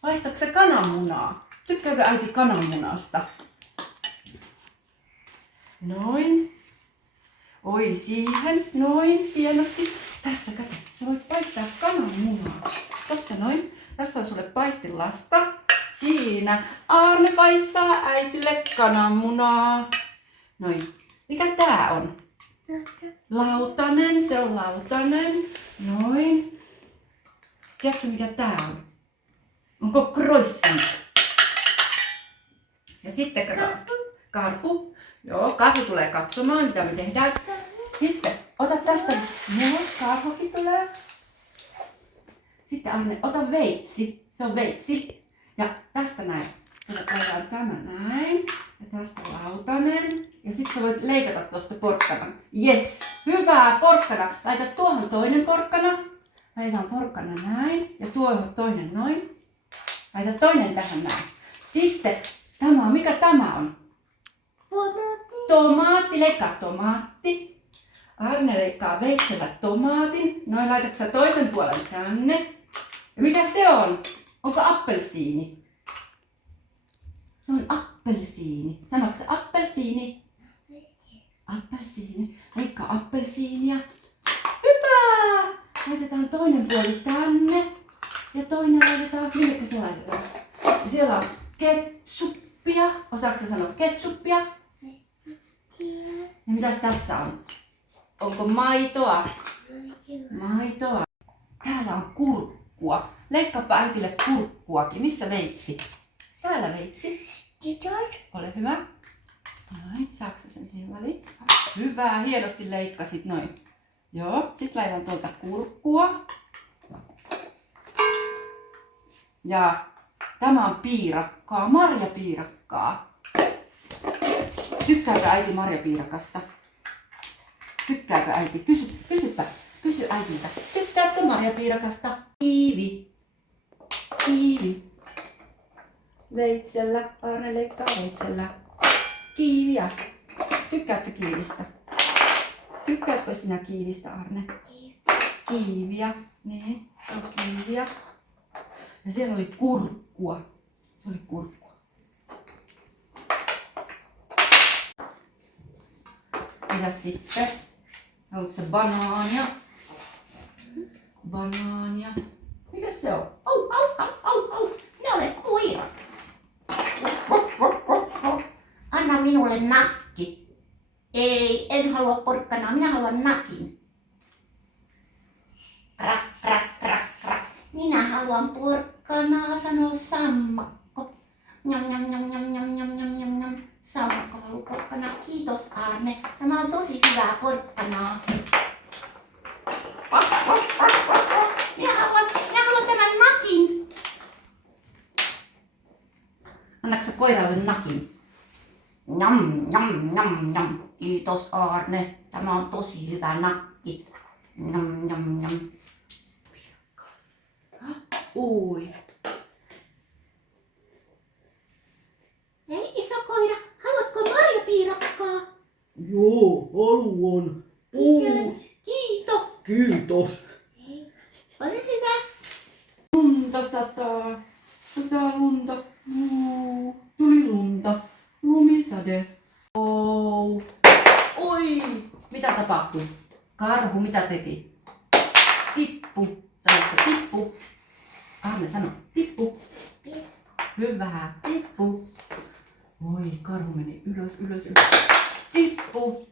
Paistatko sä kananmunaa? Tykkääkö äiti kananmunasta? Noin. Oi siihen. Noin. Hienosti. Tässä kato. Sä voit paistaa kananmunaa. Tosta noin. Tässä on sulle paistilasta. Siinä. Aarne paistaa äitille kananmunaa. Noin. Mikä tää on? Lautanen. Se on lautanen. Noin. Tiedätkö mikä tää on? Onko croissant? Ja sitten karhu. Joo, karhu tulee katsomaan mitä me tehdään. Sitten ota tästä. Joo, karhukin tulee. Sitten Anne, ota veitsi. Se on veitsi. Ja tästä näin. Otetaan tämä näin. Ja tästä lautanen. Ja sitten sä voit leikata tuosta porkkanan. Yes! Hyvää porkkana. Laita tuohon toinen porkkana. Laitetaan porkkana näin. Ja tuohon toinen noin. Laita toinen tähän näin. Sitten tämä on, mikä tämä on? Tomaatti. Leikkaa tomaatti. Arne leikkaa veitsellä tomaatin. Noin laitatko sä toisen puolen tänne. Ja mikä se on? Onko appelsiini? Se on appelsiini. Sanoitko se appelsiini? Appelsiini. Leikkaa appelsiinia. Hyvä! Laitetaan toinen puoli tänne. Ja toinen laitetaan, minnekä se laitetaan? Ja siellä on ketsuppia. Osaatko sä sanoa ketsuppia? Ja mitäs tässä on? Onko maitoa? Maitoa. Täällä on kurkkua. Leikkaapa äitille kurkkuakin. Missä veitsi? Täällä veitsi. Ole hyvä. Noin, saatko sen siihen väliin? Hyvä, hienosti leikkasit noin. Joo, sit laitan tuolta kurkkua. Ja tämä on piirakkaa, marjapiirakkaa. Tykkääkö äiti marjapiirakasta? Tykkääkö äiti? Kysy äitiltä. Tykkäätkö marjapiirakasta? Kiivi. Veitsellä. Aarne leikkaa veitsellä. Kiiviä. Tykkäätkö kiivistä? Tykkäätkö sinä kiivistä, Arne? Kiiviä. Niin, se on kiiviä. Ja siellä oli kurkkua. Se oli kurkkua. Ja sitten, haluatko banaania? Banaania. Mikä se on? Au. Minä olen koira. Anna minulle nakki. Ei, en halua porkkanaa. Minä haluan nakin. Minä haluan porkkanaa, sanoo sammakko. Njam. Sammakko haluaa porkkanaa. Kiitos Arne. Tämä on tosi hyvää porkkanaa. Minä haluan tämän nakin. Annatko sä koiralle nakin? Njam. Kiitos Arne. Tämä on tosi hyvä nakki. Njam. Ui. Hei iso koira, haluatko marjapiirakkaa? Joo, haluan. Kiitos. Ole hyvä. Lunta sataa. Sataa lunta. Tuli lunta. Lumisade. Oh. Oi! Mitä tapahtui? Karhu mitä teki? Tippu. Sanoitko tippu? Arne sano tippu. Hyvä. Tippu. Oi, karhu meni ylös. Tippu.